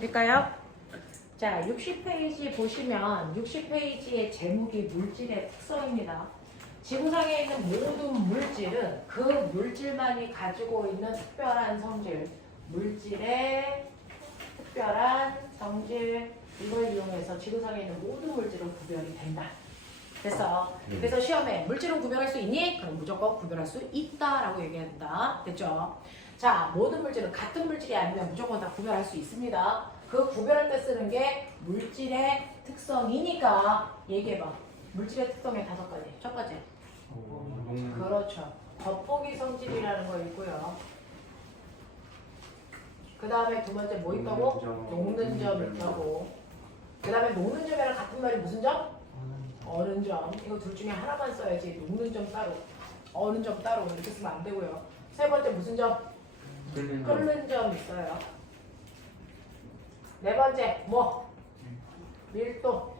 볼까요? 자, 60페이지 보시면 60페이지의 제목이 물질의 특성입니다. 지구상에 있는 모든 물질은 그 물질만이 가지고 있는 특별한 성질, 물질의 특별한 성질, 이걸 이용해서 지구상에 있는 모든 물질은 구별이 된다. 그래서 시험에 물질은 구별할 수 있니? 그럼 무조건 구별할 수 있다라고 얘기한다. 됐죠? 자, 모든 물질은 같은 물질이 아니면 무조건 다 구별할 수 있습니다. 그 구별할 때 쓰는 게 물질의 특성이니까 얘기해봐. 물질의 특성의 5가지. 첫 번째. 그렇죠. 겉보기 성질이라는 거 있고요. 그 다음에 두 번째 뭐 있다고? 녹는 점 있다고. 그 다음에 녹는 점이랑 같은 말이 무슨 점? 어는 점. 이거 둘 중에 하나만 써야지. 녹는 점 따로, 어는 점 따로 이렇게 쓰면 안 되고요. 세 번째 무슨 점? 끓는 점 있어요. 네 번째 뭐? 밀도.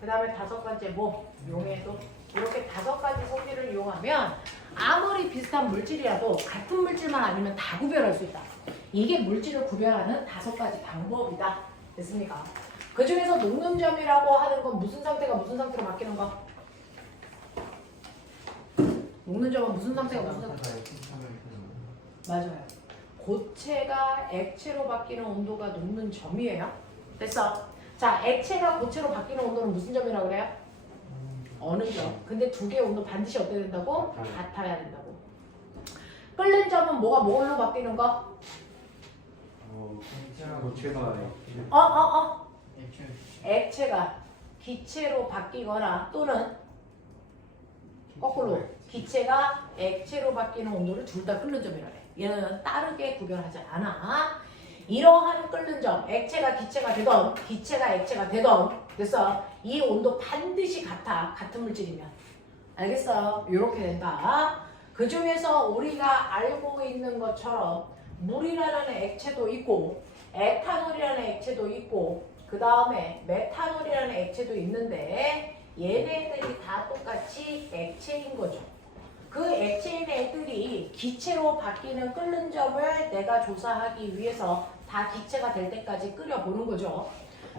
그 다음에 5번째 뭐? 용해도. 이렇게 5가지 성질을 이용하면 아무리 비슷한 물질이라도 같은 물질만 아니면 다 구별할 수 있다. 이게 물질을 구별하는 5가지 방법이다. 됐습니까? 그 중에서 녹는 점이라고 하는 건 무슨 상태가 무슨 상태로 바뀌는 거? 녹는 점은 무슨 상태가 무슨 상태? 맞아요. 고체가 액체로 바뀌는 온도가 녹는 점이에요. 됐어? 자, 액체가 고체로 바뀌는 온도는 무슨 점이라고 그래요? 어느 점. 근데 두 개의 온도 반드시 어떻게 된다고? 같아야 된다고. 끓는 점은 뭐가 뭘로 바뀌는 거? 고체가 액체가 기체로 바뀌거나 또는 거꾸로 기체가 액체로 바뀌는 온도를 둘 다 끓는 점이라 해. 얘는 따르게 구별하지 않아. 이러한 끓는 점, 액체가 기체가 되던 기체가 액체가 되던 그래서 이 온도 반드시 같아. 같은 물질이면. 알겠어? 이렇게 된다. 그 중에서 우리가 알고 있는 것처럼 물이라는 액체도 있고 에탄올이라는 액체도 있고 그 다음에 메탄올이라는 액체도 있는데 얘네들이 다 똑같이 액체인 거죠. 그 액체인 애들이 기체로 바뀌는 끓는 점을 내가 조사하기 위해서 다 기체가 될 때까지 끓여보는 거죠.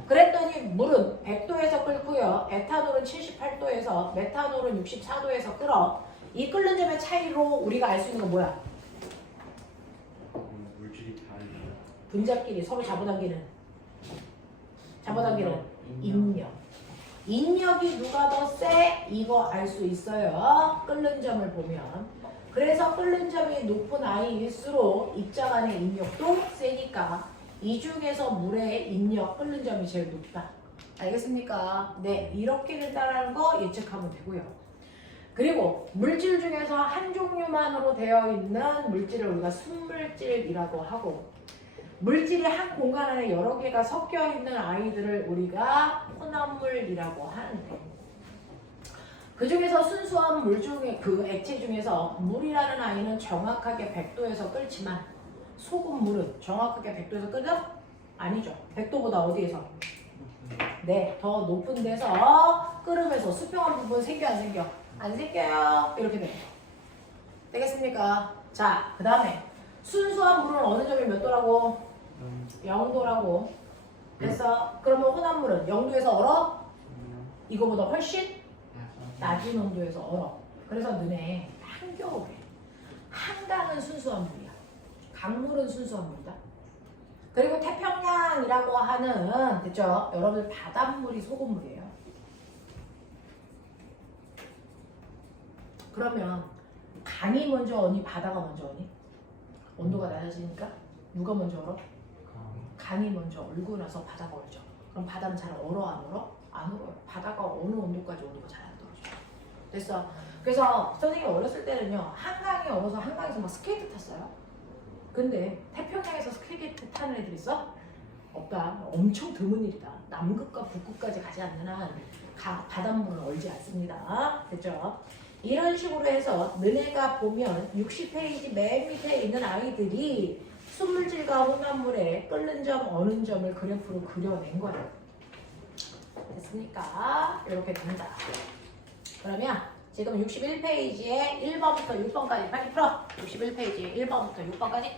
그랬더니 물은 100도에서 끓고요. 에탄올은 78도에서 메탄올은 64도에서 끓어. 이 끓는 점의 차이로 우리가 알 수 있는 건 뭐야? 물질이 다르다. 분자끼리 서로 잡아당기는 인력. 인력이 누가 더 세? 이거 알 수 있어요. 끓는 점을 보면. 그래서 끓는 점이 높은 아이일수록 입장 안의 인력도 세니까 이 중에서 물의 인력, 끓는 점이 제일 높다. 알겠습니까? 네, 이렇게 된다는 거 예측하면 되고요. 그리고 물질 중에서 한 종류만으로 되어 있는 물질을 우리가 순물질이라고 하고 물질이 한 공간 안에 여러 개가 섞여 있는 아이들을 우리가 혼합물이라고 하는데 그 중에서 순수한 물 중에 그 액체 중에서 물이라는 아이는 정확하게 100도에서 끓지만 소금물은 정확하게 100도에서 끓여? 아니죠. 100도보다 어디에서? 네, 더 높은 데서 끓으면서 수평한 부분 생겨 안 생겨? 안 생겨요. 이렇게 돼요. 되겠습니까? 자, 그 다음에 순수한 물은 어느 점이 몇 도라고? 0도라고. 그래서 그러면 혼합물은 0도에서 얼어? 이거보다 훨씬 낮은 온도에서 얼어. 그래서 너네 한겨울에 한강은 순수한 물이야. 강물은 순수한 물이다. 그리고 태평양이라고 하는 됐죠? 여러분들 바닷물이 소금물이에요. 그러면 강이 먼저 오니 바다가 먼저 오니? 온도가 낮아지니까 누가 먼저 얼어? 강이 먼저 얼고 나서 바다가 얼죠. 그럼 바다는 잘 얼어 안 얼어? 안 얼어요. 바다가 어느 온도까지 온도가 잘 안 떨어져요. 됐어. 그래서 선생님이 어렸을 때는요. 한강이 얼어서 한강에서 막 스케이트 탔어요. 근데 태평양에서 스케이트 타는 애들 있어? 없다. 엄청 드문 일이다. 남극과 북극까지 가지 않는 한 바닷물은 얼지 않습니다. 됐죠? 이런 식으로 해서 너네가 보면 60페이지 맨 밑에 있는 아이들이 순물질과 혼합물의 끓는 점, 어는 점을 그래프로 그려낸 거예요. 됐습니까? 이렇게 됩니다. 그러면 지금 61페이지에 1번부터 6번까지 빨리 풀어. 61페이지에 1번부터 6번까지.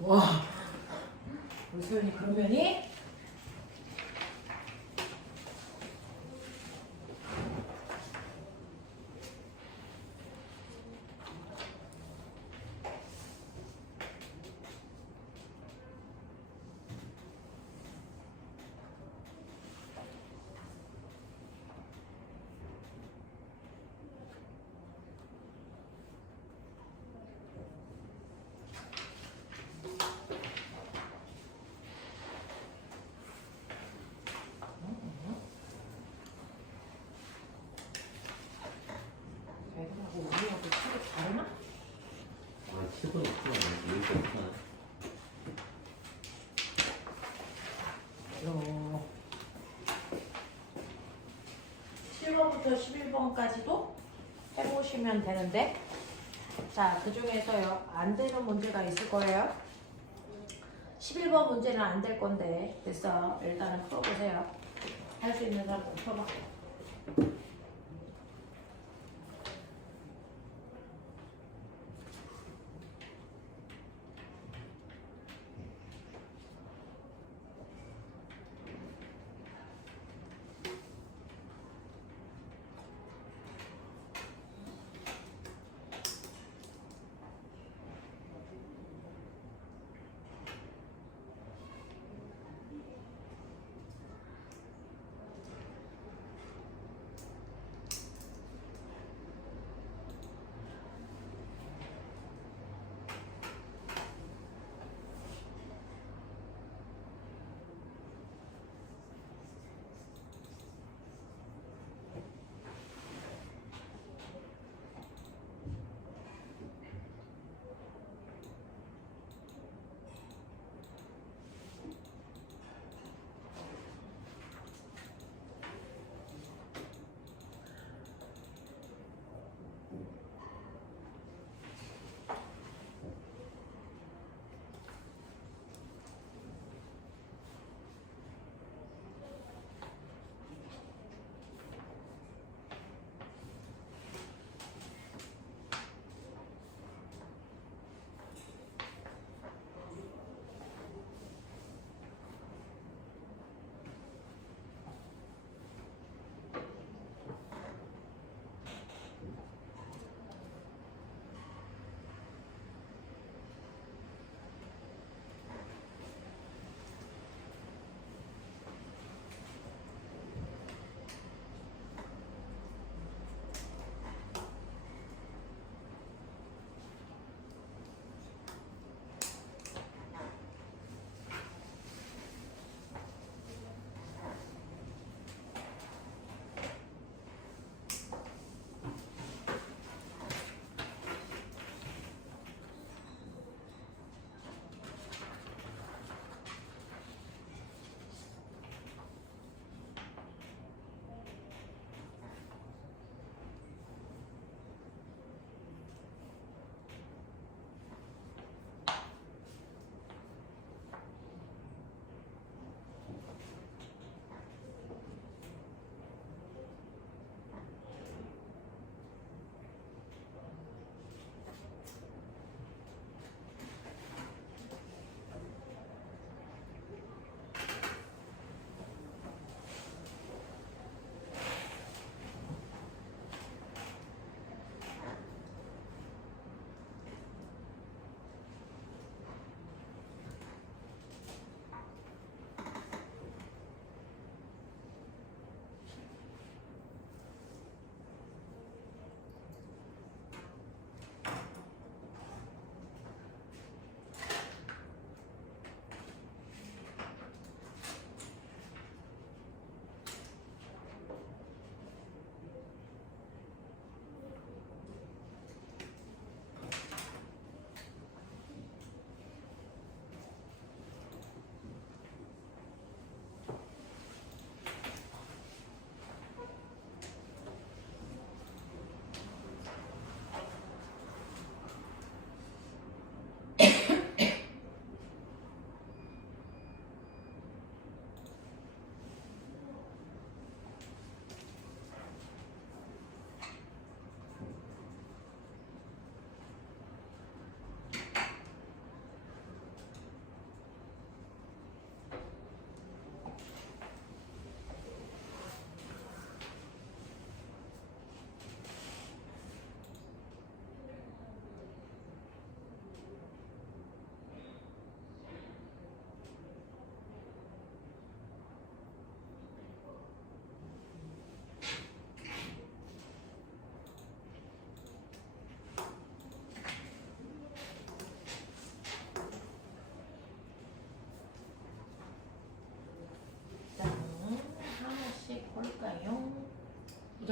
와, 우리 소연이 그러면이 애들하고 우리하고 차이 다르나? 아, 7번 없구나. 여기가 없구나. 요 7번부터 11번까지도 해보시면 되는데, 자, 그 중에서요, 안 되는 문제가 있을 거예요. 11번 문제는 안 될 건데, 됐어. 일단은 풀어보세요. 할 수 있는 사람 풀어봐.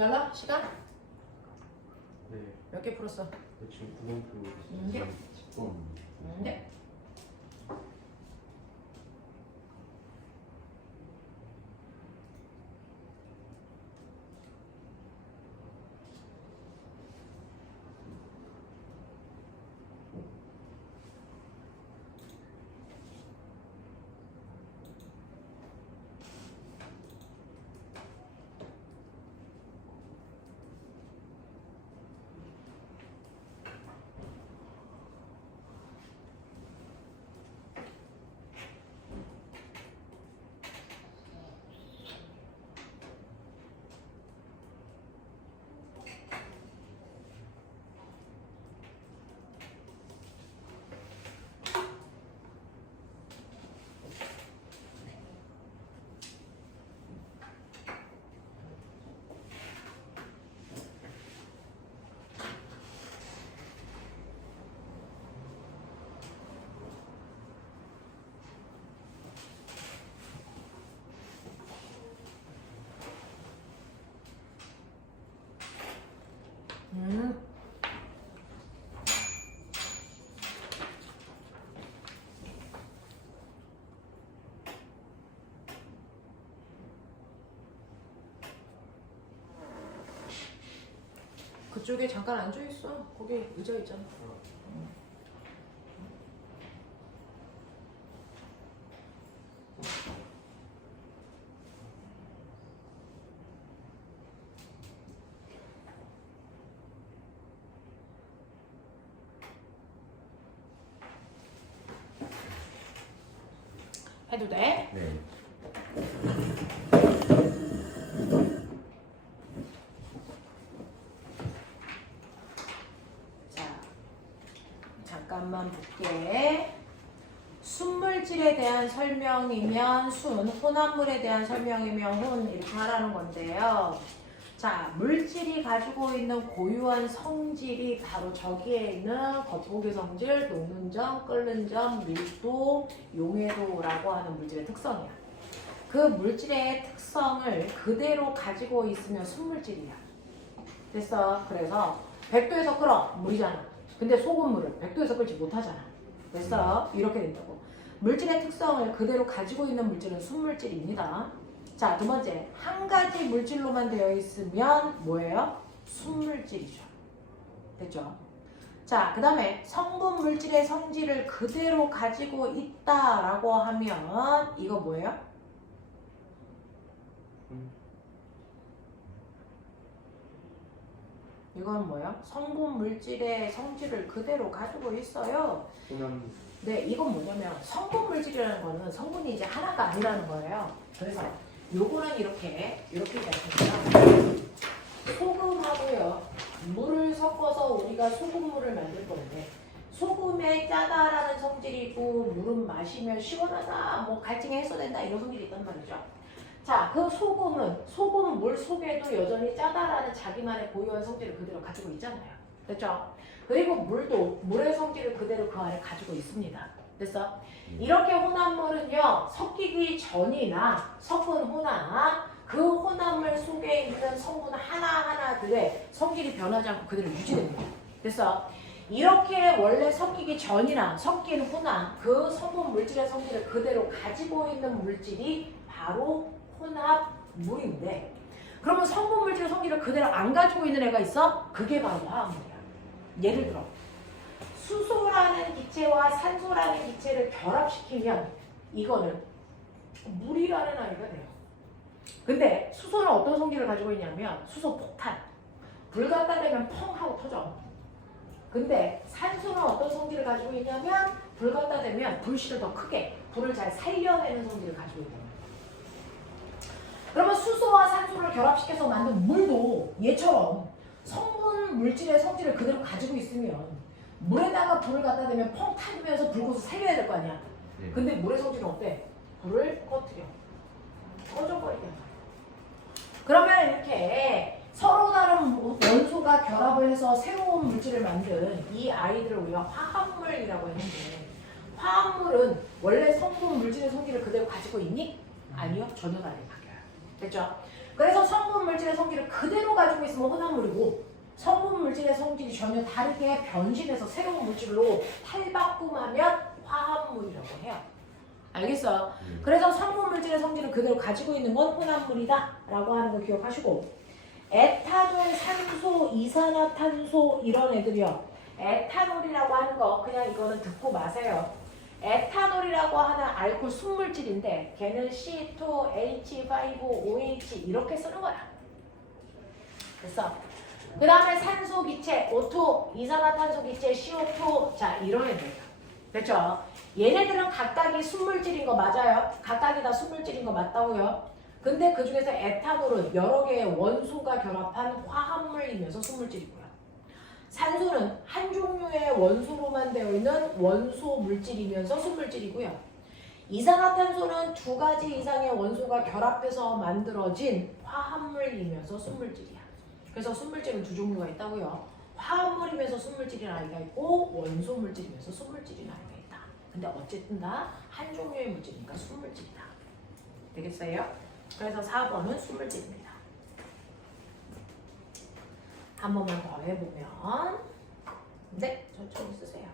잘라? 시간? 네. 몇 개 풀었어? 지금 9번 풀고 네. 10번. 네. 그쪽에 잠깐 앉아 있어. 거기 의자 있잖아. 해도 돼? 네. 자, 잠깐만 볼게. 순물질에 대한 설명이면 순, 혼합물에 대한 설명이면 혼 이렇게 하라는 건데요. 자, 물질이 가지고 있는 고유한 성질이 바로 저기에 있는 겉보기 성질, 녹는 점, 끓는 점, 밀도, 용해도라고 하는 물질의 특성이야. 그 물질의 특성을 그대로 가지고 있으면 순물질이야. 됐어. 그래서 100도에서 끓어. 물이잖아. 근데 소금물을 100도에서 끓지 못하잖아. 됐어. 이렇게 된다고. 물질의 특성을 그대로 가지고 있는 물질은 순물질입니다. 자, 두 번째. 한 가지 물질로만 되어 있으면 뭐예요? 순물질이죠. 됐죠? 자, 그 다음에 성분 물질의 성질을 그대로 가지고 있다라고 하면 이거 뭐예요? 이건 뭐야? 성분 물질의 성질을 그대로 가지고 있어요. 혼합. 네, 이건 뭐냐면 성분 물질이라는 거는 성분이 이제 하나가 아니라는 거예요. 그래서 요거는 이렇게 이야기해요. 소금하고요. 물을 섞어서 우리가 소금물을 만들 건데 소금에 짜다라는 성질이 있고 물은 마시면 시원하다, 뭐 갈증이 해소된다 이런 성질이 있단 말이죠. 자, 그 소금은 소금 물 속에도 여전히 짜다라는 자기만의 고유한 성질을 그대로 가지고 있잖아요. 됐죠? 그리고 물도 물의 성질을 그대로 그 안에 가지고 있습니다. 됐어? 이렇게 혼합물은요, 섞이기 전이나 섞은 후나 그 혼합물 속에 있는 성분 하나하나들의 성질이 변하지 않고 그대로 유지됩니다. 됐어? 이렇게 원래 섞이기 전이나 섞인 후나 그 성분 물질의 성질을 그대로 가지고 있는 물질이 바로 혼합물인데, 그러면 성분 물질의 성질을 그대로 안 가지고 있는 애가 있어? 그게 바로 화합물이야. 예를 들어 수소라는 기체와 산소라는 기체를 결합시키면 이거는 물이라는 아이가 돼요. 근데 수소는 어떤 성질을 가지고 있냐면 수소 폭탄. 불 갖다 대면 펑 하고 터져. 근데 산소는 어떤 성질을 가지고 있냐면 불 갖다 대면 불씨를 더 크게, 불을 잘 살려내는 성질을 가지고 있는 거예요. 그러면 수소와 산소를 결합시켜서 만든 물도 얘처럼 성분 물질의 성질을 그대로 가지고 있으면 물에다가 불을 갖다 대면 펑 타면서 불꽃을 살려야 될 거 아니야. 네. 근데 물의 성질은 어때? 불을 꺼뜨려. 꺼져버리게 하는 거야. 그러면 이렇게 서로 다른 원소가 결합을 해서 새로운 물질을 만든 이 아이들을 우리가 화합물이라고 했는데, 화합물은 원래 성분 물질의 성질을 그대로 가지고 있니? 아니요. 전혀 다르게 바뀌어요. 됐죠? 그래서 성분 물질의 성질을 그대로 가지고 있으면 혼합물이고 성분 물질의 성질이 전혀 다르게 변신해서 새로운 물질로 탈바꿈하면 화합물이라고 해요. 알겠어요? 그래서 성분 물질의 성질을 그대로 가지고 있는 건 혼합물이다 라고 하는 거 기억하시고 에탄올, 산소, 이산화탄소 이런 애들이요. 에탄올이라고 하는 거 그냥 이거는 듣고 마세요. 에탄올이라고 하는 알코올 순물질인데 걔는 C2H5OH 이렇게 쓰는 거야. 됐어? 그 다음에 산소 기체 O2, 이산화탄소 기체 CO2 자 이런 애들 됐죠? 얘네들은 각각이 순물질인 거 맞아요? 각각이 다 순물질인 거 맞다고요? 근데 그 중에서 에탄올은 여러 개의 원소가 결합한 화합물이면서 순물질이고요. 산소는 한 종류의 원소로만 되어 있는 원소 물질이면서 순물질이고요. 이산화탄소는 두 가지 이상의 원소가 결합해서 만들어진 화합물이면서 순물질이야. 그래서 순물질은 두 종류가 있다고요. 화합물이면서 순물질이라는 아이가 있고 원소 물질이면서 순물질이라는 아이가 있다. 근데 어쨌든 다 한 종류의 물질이니까 순물질이다. 되겠어요? 그래서 4번은 순물질입니다. 한 번만 더 해보면 네, 천천히 쓰세요.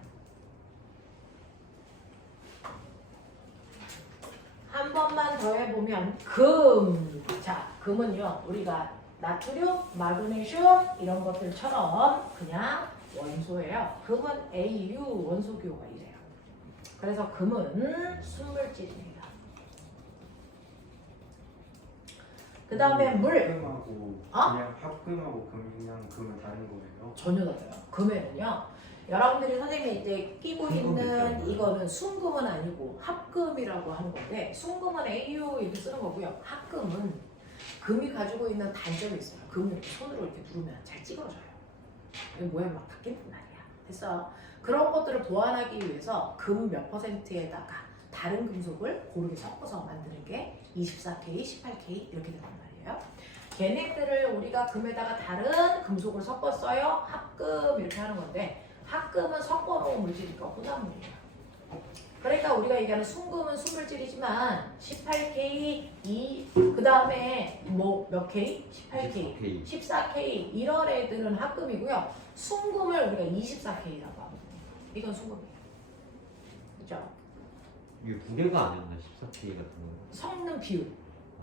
한 번만 더 해보면 금. 자, 금은요. 우리가 나트륨, 마그네슘 이런 것들처럼 그냥 원소예요. 금은 AU 원소기호가 이래요. 그래서 금은 순물질입니다. 그 다음에 물. 합금하고 어? 그냥 합금하고 그냥 금은 다른 거예요? 전혀 달라요. 금에는요. 여러분들이 선생님이 이제 끼고 있는 순금이죠. 이거는 순금은 아니고 합금이라고 하는 건데 순금은 AU 이렇게 쓰는 거고요. 합금은 금이 가지고 있는 단점이 있어요. 금을 이렇게 손으로 이렇게 누르면 잘 찌그러져요. 모양이 막 바뀐단 말이야. 그래서 그런 것들을 보완하기 위해서 금 몇 %에다가 다른 금속을 고르게 섞어서 만드는 게 24K, 18K 이렇게 된단 말이에요. 걔네들을 우리가 금에다가 다른 금속을 섞었어요. 합금 이렇게 하는 건데 합금은 섞어놓은 물질이니까 혼합물이에요. 그러니까 우리가 얘기하는 순금은 순물질이지만 18K, 그 다음에 뭐 몇 K? 18K, 14K 이런 애들은 합금이고요. 순금을 우리가 24K라고 하거든요. 이건 순금이에요. 그죠? 이게 두 개가 아니었나 14K 같은 거. 섞는 비율.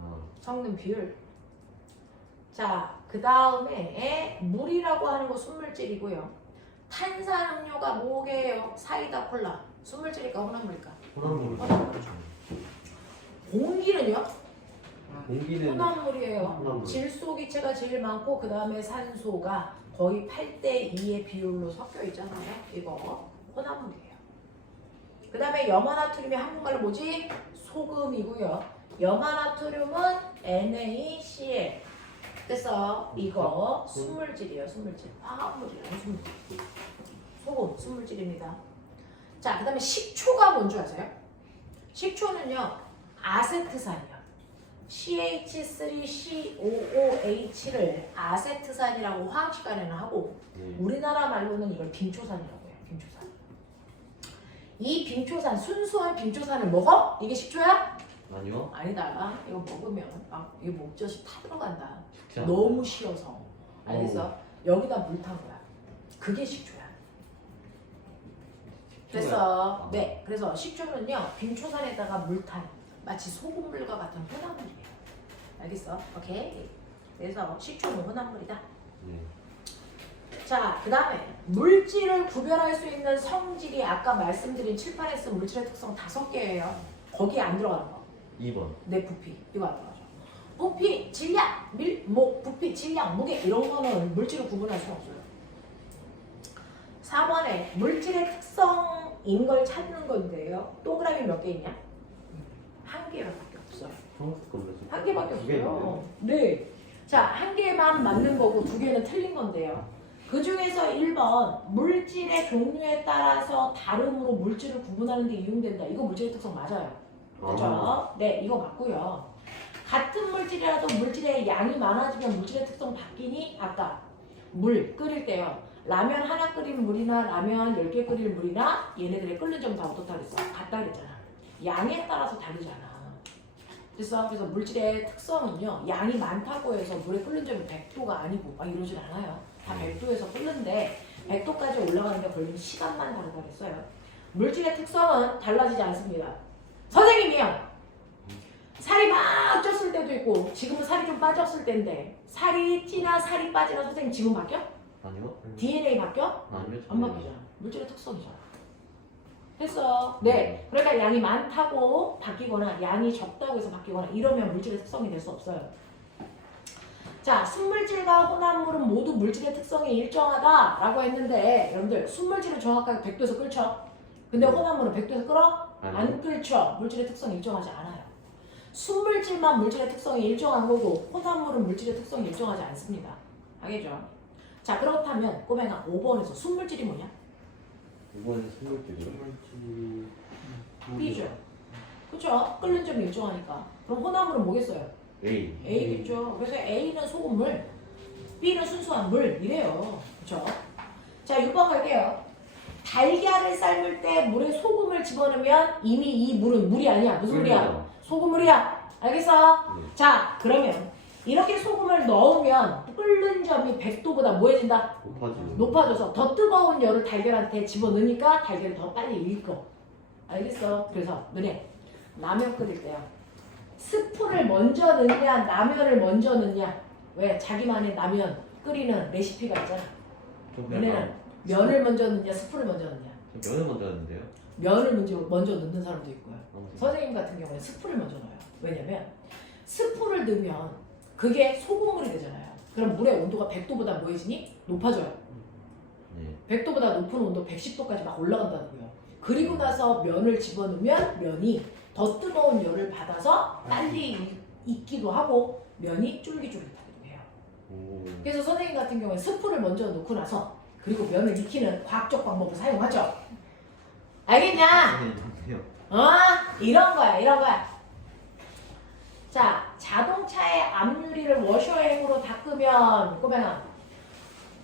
아, 섞는 비율. 자, 그 다음에 물이라고 하는 거 순물질이고요. 탄산음료가 뭐게요? 사이다, 콜라. 순물질일까 혼합물일까? 혼합물. 혼합물이죠. 공기는요? 공기는 혼합물이에요. 혼합물. 질소기체가 제일 많고 그 다음에 산소가 거의 8:2의 비율로 섞여 있잖아요. 이거 혼합물이에요. 그 다음에 염화나트륨이 한국말로 뭐지? 소금이고요. 염화나트륨은 NaCl. 그래서 이거 순물질이에요. 순물질. 화합물이에요. 순물질. 소금, 순물질입니다. 자, 그 다음에 식초가 뭔지 아세요? 식초는요. 아세트산이요. CH3COOH를 아세트산이라고 화학식관에는 하고 우리나라 말로는 이걸 빙초산이라고 해요. 빙초산. 이 빙초산, 순수한 빙초산을 먹어? 이게 식초야? 아니요. 아니다. 이거 먹으면 막 이 목젖이 타 들어간다. 죽지 않아요. 너무 쉬어서. 알겠어? 여기다 물 탄 거야. 그게 식초야. 그래서 네, 그래서 식초는요 빙초산에다가 물 탄 마치 소금물과 같은 혼합물이에요. 알겠어? 오케이. 그래서 식초는 혼합물이다. 네. 자, 그 다음에 물질을 구별할 수 있는 성질이 아까 말씀드린 칠판에 쓴 물질의 특성 5개예요. 거기에 안 들어가는 거. 2번. 네, 부피. 이거 안 들어가죠. 부피, 질량, 부피, 질량, 무게 이런 거는 물질을 구분할 수 없어요. 4번에 물질의 특성인 걸 찾는 건데요. 동그라미 몇 개 있냐? 한 개밖에 없어요. 평소 걸로 한 개밖에 없어요. 네. 자, 한 개만 맞는 거고 두 개는 틀린 건데요. 그 중에서 1번 물질의 종류에 따라서 다름으로 물질을 구분하는 데 이용된다. 이거 물질의 특성 맞아요. 그렇죠? 네, 이거 맞고요. 같은 물질이라도 물질의 양이 많아지면 물질의 특성 바뀌니? 아까 물 끓일 때요. 라면 하나 끓인 물이나 라면 10개 끓일 물이나 얘네들의 끓는 점 다 어떻다 그랬어? 같다 그랬잖아. 양에 따라서 다르잖아. 됐어? 그래서 물질의 특성은요, 양이 많다고 해서 물에 끓는 점이 100도가 아니고 막 이러진 않아요. 다 100도에서 끓는데 100도까지 올라가는데 걸리는 시간만 다르다고 했어요. 물질의 특성은 달라지지 않습니다. 선생님이요, 살이 막 쪘을 때도 있고 지금은 살이 좀 빠졌을 때인데 살이 찌나 살이 빠지나 선생님 지금 바뀌어? 아니요? DNA 바뀌어? 아니요? 안 바뀌잖아. 물질의 특성이잖아. 됐어. 네. 그러니까 양이 많다고 바뀌거나 양이 적다고 해서 바뀌거나 이러면 물질의 특성이 될 수 없어요. 자, 순물질과 혼합물은 모두 물질의 특성이 일정하다라고 했는데 여러분들 순물질은 정확하게 100도에서 끓죠. 근데 혼합물은 100도에서 끓어? 안 끓죠. 물질의 특성이 일정하지 않아요. 순물질만 물질의 특성이 일정한 거고 혼합물은 물질의 특성이 일정하지 않습니다. 알겠죠? 자, 그렇다면 꼬맹아 5번에서 순물질이 뭐냐? 이번에는 선물질이요? 물질이 B죠. 그쵸? 끓는 점이 일정하니까. 그럼 혼합물은 뭐겠어요? A. A겠죠. 그래서 A는 소금물, B는 순수한 물 이래요. 그쵸? 자, 6번 갈게요. 달걀을 삶을 때 물에 소금을 집어넣으면 이미 이 물은 물이 아니야. 무슨 물이야? 소금물이야. 알겠어? 네. 자, 그러면 이렇게 소금을 넣으면 끓는 점이 100도보다 뭐해진다? 높아지고. 높아져서 더 뜨거운 열을 달걀한테 집어넣으니까 달걀이 더 빨리 익어. 알겠어? 그래서 너네 라면 끓일 때요, 스프를 먼저 넣냐 라면을 먼저 넣냐? 왜? 자기만의 라면 끓이는 레시피가 있잖아. 너네는 면을 먼저 넣냐 스프를 먼저 넣냐? 면을 먼저 했는데요? 면을 먼저 넣는 사람도 있고요. 어. 선생님 같은 경우에 스프를 먼저 넣어요. 왜냐면 스프를 넣으면 그게 소금물이 되잖아요. 그럼 물의 온도가 100도보다 뭐해지니? 높아져요. 네. 100도보다 높은 온도 110도까지 막 올라간다고요. 그리고 나서 면을 집어넣으면 면이 더 뜨거운 열을 받아서 빨리 익기도 하고 면이 쫄깃쫄깃하기도 해요. 오. 그래서 선생님 같은 경우에 스프를 먼저 넣고 나서 그리고 면을 익히는 과학적 방법을 사용하죠. 알겠냐? 네. 이런 거야, 이런 거야. 자, 자동차의 앞유리를 워셔액으로 닦으면 꼬맹아,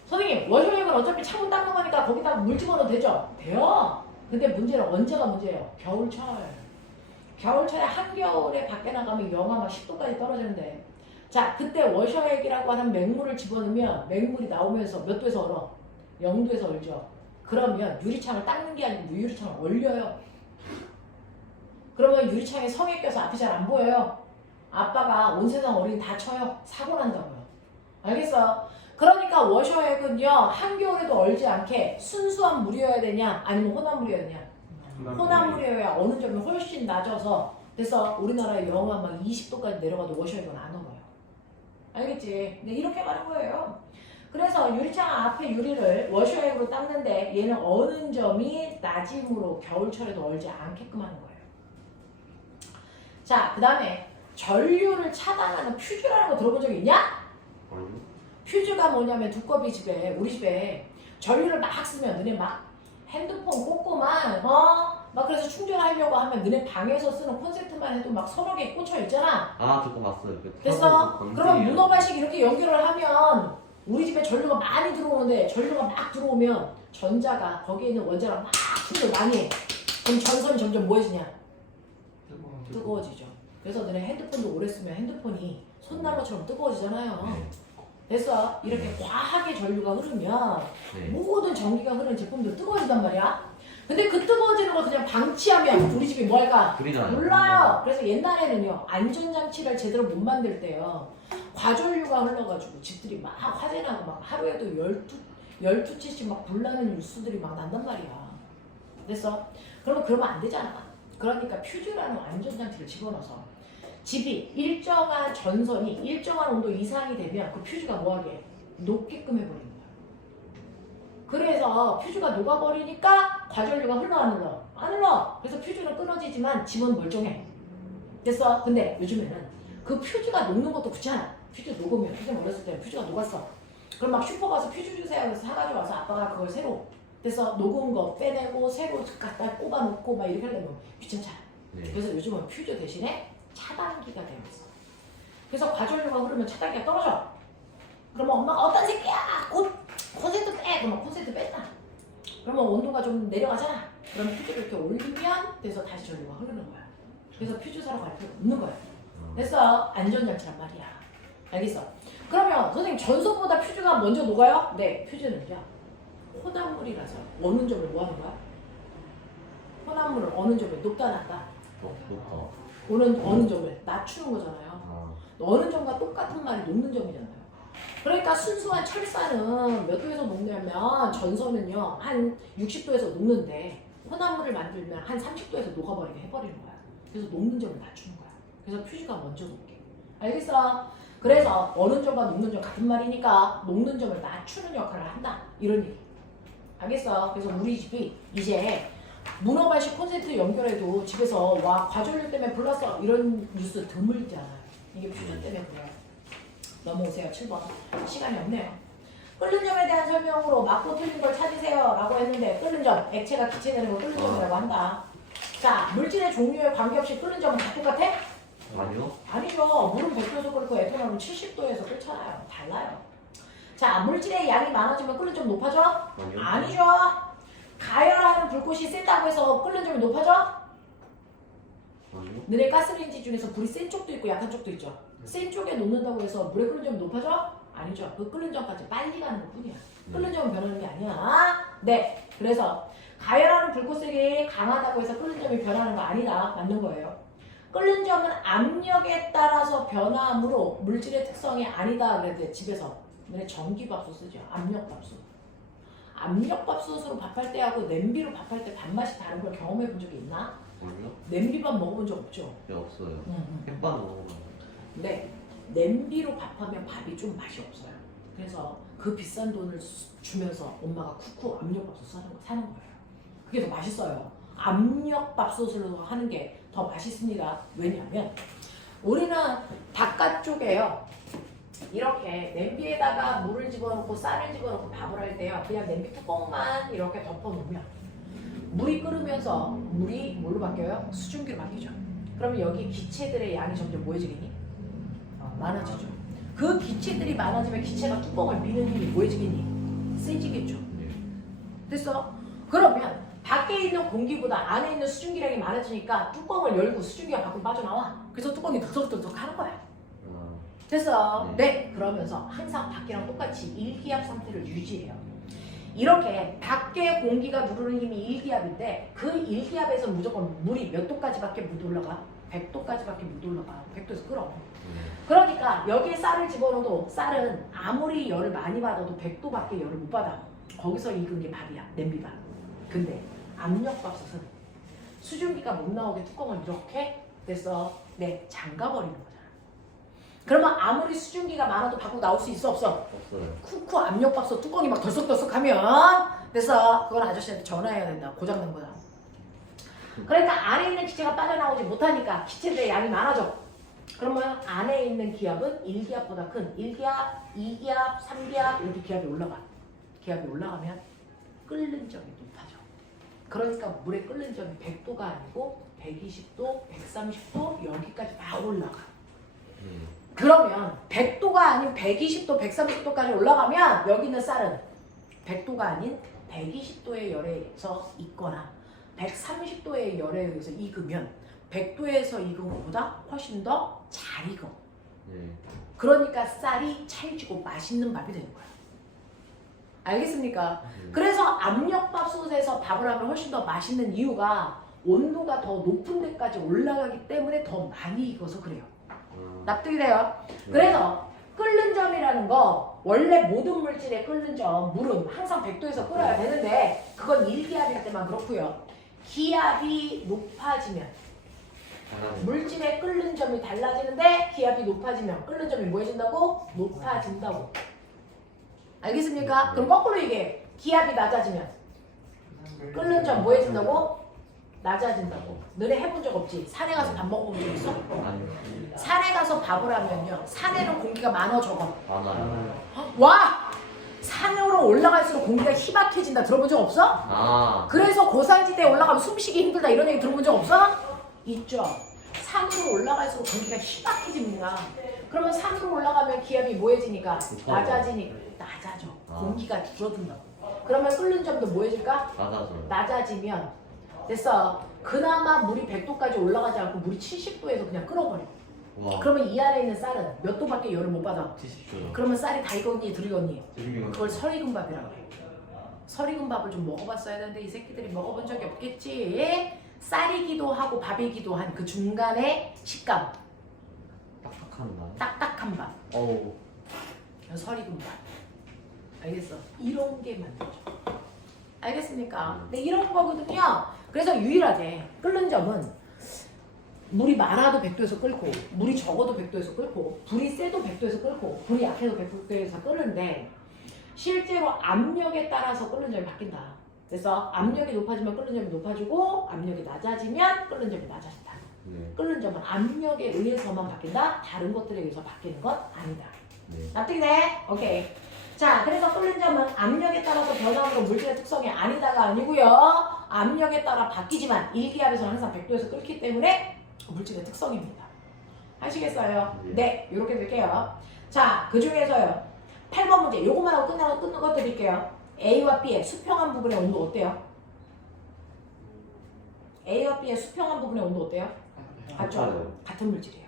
선생님 워셔액은 어차피 차문 닦는 거니까 거기다 물 집어넣어도 되죠? 돼요. 근데 문제는 언제가 문제예요? 겨울철. 겨울철에 한겨울에 밖에 나가면 영하 막 10도까지 떨어지는데, 자, 그때 워셔액이라고 하는 맹물을 집어넣으면 맹물이 나오면서 몇 도에서 얼어? 0도에서 얼죠. 그러면 유리창을 닦는 게 아니고 유리창을 얼려요. 그러면 유리창에 성에 껴서 앞이 잘 안 보여요. 아빠가 온 세상 어린이 다 쳐요. 사고 난다고요. 알겠어? 그러니까 워셔액은요, 한겨울에도 얼지 않게 순수한 물이어야 되냐 아니면 혼합물이어야 되냐? 혼합물이어야 어느 점이 훨씬 낮아서, 그래서 우리나라에 영하 막 20도까지 내려가도 워셔액은 안 얼어요. 알겠지? 근데 이렇게 가는 거예요. 그래서 유리창 앞에 유리를 워셔액으로 닦는데 얘는 어느 점이 낮음으로 겨울철에도 얼지 않게끔 하는 거예요. 자, 그 다음에 전류를 차단하는 퓨즈라는 거 들어본 적 있냐? 아니요? 퓨즈가 뭐냐면 두꺼비 집에, 우리 집에 전류를 막 쓰면 너네 막 핸드폰 꽂고만 막 그래서 충전하려고 하면 너네 방에서 쓰는 콘센트만 해도 막 서너 개 꽂혀 있잖아. 아, 저거 봤어요. 그 됐어? 타고 그럼 문어발식 이렇게 연결을 하면 우리 집에 전류가 많이 들어오는데, 전류가 막 들어오면 전자가 거기에 있는 원자랑 막 충돌 많이 해. 그럼 전선이 점점 뭐해지냐? 뜨거워지죠. 그래서 너네 핸드폰도 오래 쓰면 핸드폰이 손난로처럼 뜨거워지잖아요. 네. 됐어? 이렇게 과하게 전류가 흐르면 네. 모든 전기가 흐르는 제품도 뜨거워진단 말이야. 근데 그 뜨거워지는 걸 그냥 방치하면 우리 집이 뭐 할까? 불이 나요. 몰라요. 그래서 옛날에는요, 안전장치를 제대로 못 만들 때요, 과전류가 흘러가지고 집들이 막 화재 나고 막 하루에도 12채씩 막 불나는 뉴스들이 막 난단 말이야. 됐어? 그러면 안 되잖아. 그러니까 퓨즈라는 안전장치를 집어넣어서 집이 일정한 전선이 일정한 온도 이상이 되면 그 퓨즈가 뭐하게? 녹게끔 해버리는 거야. 그래서 퓨즈가 녹아버리니까 과전류가 흘러 안 흘러? 안 흘러. 그래서 퓨즈는 끊어지지만 집은 멀쩡해. 됐어? 근데 요즘에는 그 퓨즈가 녹는 것도 귀찮아. 퓨즈 녹으면, 선생님 어렸을 때 퓨즈가 녹았어. 그럼 막 슈퍼 가서 퓨즈 주세요 그래서 사가지고 와서 아빠가 그걸 새로, 됐어? 녹은 거 빼내고 새로 갖다 꼽아놓고 막 이렇게 하려면 귀찮잖아. 네. 그래서 요즘은 퓨즈 대신에 차단기가 되어 있어. 그래서 과전류가 흐르면 차단기가 떨어져. 그러면 엄마가 어떤 새끼야! 콘센트 빼! 그러면 콘센트 뺐다. 그러면 온도가 좀 내려가잖아. 그러면 퓨즈를 이렇게 올리면 돼서 다시 전류가 흐르는 거야. 그래서 퓨즈 사러 갈 필요 없는 거야. 됐어? 안전장치란 말이야. 알겠어? 그러면 선생님 전소보다 퓨즈가 먼저 녹아요? 네, 퓨즈는요. 혼합물이라서 어느 점을 뭐 하는 거야? 혼합물을 어느 점을 높다 낮다? 높다. 어느 점을 낮추는 거잖아요. 아, 어느 점과 똑같은 말이 녹는 점이잖아요. 그러니까 순수한 철사는 몇 도에서 녹냐면 전선은요 한 60도에서 녹는데 혼합물을 만들면 한 30도에서 녹아버리게 해버리는 거야. 그래서 녹는 점을 낮추는 거야. 그래서 퓨즈가 먼저 녹게. 알겠어? 그래서 어느 점과 녹는 점 같은 말이니까 녹는 점을 낮추는 역할을 한다. 이런 얘기. 알겠어? 그래서 우리 집이 이제 문어발식 콘센트 연결해도 집에서 와 과전류 때문에 불났어 이런 뉴스 드물잖아요. 이게 퓨즈 때문에 그래요. 넘어오세요. 7번. 시간이 없네요. 끓는 점에 대한 설명으로 맞고 틀린 걸 찾으세요 라고 했는데 끓는 점, 액체가 기체되는 걸 끓는 점이라고 한다. 자, 물질의 종류에 관계없이 끓는 점은 다 똑같아? 아니요? 아니죠. 물은 100도에서 끓고 에탄올은 70도에서 끓잖아요. 달라요. 자, 물질의 양이 많아지면 끓는 점 높아져? 아니요? 아니죠. 가열하는 불꽃이 세다고 해서 끓는 점이 높아져? 아니요? 너네 가스레인지 중에서 불이 센 쪽도 있고 약한 쪽도 있죠. 센 쪽에 놓는다고 해서 물에 끓는 점이 높아져? 아니죠. 그 끓는 점까지 빨리 가는 것 뿐이야. 끓는 점은 변하는 게 아니야. 네. 그래서 가열하는 불꽃색이 강하다고 해서 끓는 점이 변하는 거 아니다. 맞는 거예요. 끓는 점은 압력에 따라서 변화하므로 물질의 특성이 아니다. 그랬는데 집에서 너네 전기밥솥 쓰죠. 압력밥솥. 압력밥솥으로 밥할 때하고 냄비로 밥할 때 밥맛이 다른 걸 경험해 본 적이 있나? 아니요? 냄비밥 먹어본 적 없죠? 네, 없어요. 응. 햇반 먹어봐요. 근데 냄비로 밥하면 밥이 좀 맛이 없어요. 그래서 그 비싼 돈을 주면서 엄마가 쿠쿠 압력밥솥 사는 거예요. 그게 더 맛있어요. 압력밥솥으로 하는 게 더 맛있습니다. 왜냐하면 우리는 바깥쪽에요. 이렇게 냄비에다가 물을 집어넣고 쌀을 집어넣고 밥을 할 때요. 그냥 냄비 뚜껑만 이렇게 덮어놓으면 물이 끓으면서 물이 뭘로 바뀌어요? 수증기로 바뀌죠. 그러면 여기 기체들의 양이 점점 뭐해지겠니? 많아지죠. 그 기체들이 많아지면 기체가 뚜껑을 미는 힘이 뭐해지겠니? 세지겠죠. 됐어? 그러면 밖에 있는 공기보다 안에 있는 수증기량이 많아지니까 뚜껑을 열고 수증기가 밖으로 빠져나와. 그래서 뚜껑이 덜썩덜썩 하는 거야. 됐어? 네. 그러면서 항상 밖이랑 똑같이 일기압 상태를 유지해요. 이렇게 밖에 공기가 누르는 힘이 일기압인데 그 일기압에서 무조건 물이 몇 도까지밖에 못 올라가? 100도까지밖에 못 올라가. 100도에서 끓어. 그러니까 여기에 쌀을 집어넣어도 쌀은 아무리 열을 많이 받아도 100도밖에 열을 못 받아. 거기서 익은 게 밥이야. 냄비밥. 근데 압력밥솥은 수증기가 못 나오게 뚜껑을 이렇게 됐어. 네, 잠가버리는 거잖아. 그러면 아무리 수증기가 많아도 밖으로 나올 수 있어 없어? 없어요. 쿠쿠 압력밥솥 뚜껑이 막 덜썩덜썩하면 됐어. 그건 아저씨한테 전화해야 된다. 고장난 거다. 그러니까 안에 있는 기체가 빠져나오지 못하니까 기체들의 양이 많아져. 그러면 안에 있는 기압은 1기압보다 큰 1기압, 2기압, 3기압 이렇게 기압이 올라가. 기압이 올라가면 끓는 점이 높아져. 그러니까 물의 끓는 점이 100도가 아니고 120도, 130도 여기까지 막 올라가. 그러면 100도가 아닌 120도, 130도까지 올라가면 여기 있는 쌀은 100도가 아닌 120도의 열에서 익거나 130도의 열에 의해서 익으면 100도에서 익은 것보다 훨씬 더 잘 익어. 그러니까 쌀이 찰지고 맛있는 밥이 되는 거야. 알겠습니까? 그래서 압력밥솥에서 밥을 하면 훨씬 더 맛있는 이유가 온도가 더 높은 데까지 올라가기 때문에 더 많이 익어서 그래요. 납득이 돼요? 그래서 끓는 점이라는 거 원래 모든 물질의 끓는 점 물은 항상 100도에서 끓여야 되는데 그건 1기압일 때만 그렇고요. 기압이 높아지면 물질의 끓는 점이 달라지는데 기압이 높아지면 끓는 점이 뭐해진다고? 높아진다고. 알겠습니까? 그럼 거꾸로 얘기해. 기압이 낮아지면 끓는 점 뭐해진다고? 낮아진다고. 너네 해본 적 없지? 산에 가서 밥 먹어본 적 있어? 아니요. 산에 가서 밥을 하면요. 산에는 공기가 많아 적어? 많아요. 와! 산으로 올라갈수록 공기가 희박해진다. 들어본 적 없어? 아. 그래서 고산지대에 올라가면 숨쉬기 힘들다. 이런 얘기 들어본 적 없어? 있죠. 산으로 올라갈수록 공기가 희박해집니다. 그러면 산으로 올라가면 기압이 뭐해지니까? 낮아지니까. 낮아져. 공기가 줄어든다고. 그러면 끓는 점도 뭐해질까? 낮아져요. 낮아지면 됐어. 그나마 물이 100도까지 올라가지 않고 물이 70도에서 그냥 끓어버려. 와. 그러면 이 안에 있는 쌀은 몇 도밖에 열을 못 받아. 70조. 그러면 쌀이 다 익었니 들익었니? 재밌게 그걸 설익은 밥이라고 해. 설익은 밥을 좀 먹어봤어야 되는데 이 새끼들이 먹어본 적이 없겠지. 쌀이기도 하고 밥이기도 한 그 중간에 식감, 딱딱한다. 딱딱한 밥. 어우. 설익은 밥. 알겠어? 이런 게 만들죠. 알겠습니까? 네, 이런 거거든요. 그래서 유일하게 끓는 점은 물이 많아도 100도에서 끓고 물이 적어도 100도에서 끓고 불이 세도 100도에서 끓고 불이 약해도 100도에서 끓는데 실제로 압력에 따라서 끓는 점이 바뀐다. 그래서 압력이 높아지면 끓는 점이 높아지고 압력이 낮아지면 끓는 점이 낮아진다. 네. 끓는 점은 압력에 의해서만 바뀐다. 다른 것들에 의해서 바뀌는 건 아니다. 네. 납득이 돼? 오케이. 자, 그래서 끓는 점은 압력에 따라서 변하는 물질의 특성이 아니다가 아니고요. 압력에 따라 바뀌지만 일기압에서는 항상 100도에서 끓기 때문에 물질의 특성입니다. 아시겠어요? 네, 이렇게 될게요. 자, 그 중에서요. 8번 문제, 요것만 하고 끝나고 끊는 거 드릴게요. A와 B의 수평한 부분의 온도 어때요? A와 B의 수평한 부분의 온도 어때요? 같죠? 같은 물질이에요.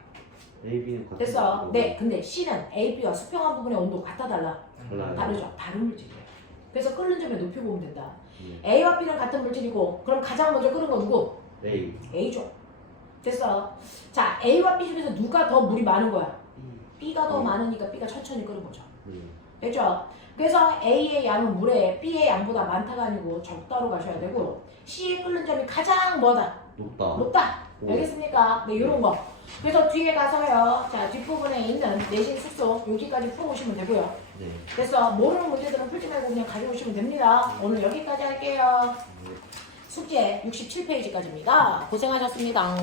A, B는 같은. 됐어. 거고. 네, 근데 C는 A, B와 수평한 부분의 온도 같아 달라? 달라요. 다르죠. 다른 물질이에요. 그래서 끓는 점의 높이 보면 된다. 네. A와 B는 같은 물질이고 그럼 가장 먼저 끓는 거 누구? A. A죠. 됐어. 자, A와 B 중에서 누가 더 물이 많은 거야? B가 더 많으니까 B가 천천히 끓는 거죠. 됐죠? 그래서 A의 양은 물에 B의 양보다 많다가 아니고 적다로 가셔야 되고 C의 끓는 점이 가장 뭐다? 높다. 높다. 오. 알겠습니까? 네, 요런 거. 그래서 뒤에 가서요. 자, 뒷부분에 있는 내신 숙소 여기까지 풀어오시면 되고요. 네. 그래서 모르는 문제들은 풀지 말고 그냥 가져오시면 됩니다. 오늘 여기까지 할게요. 숙제 67페이지까지입니다. 고생하셨습니다.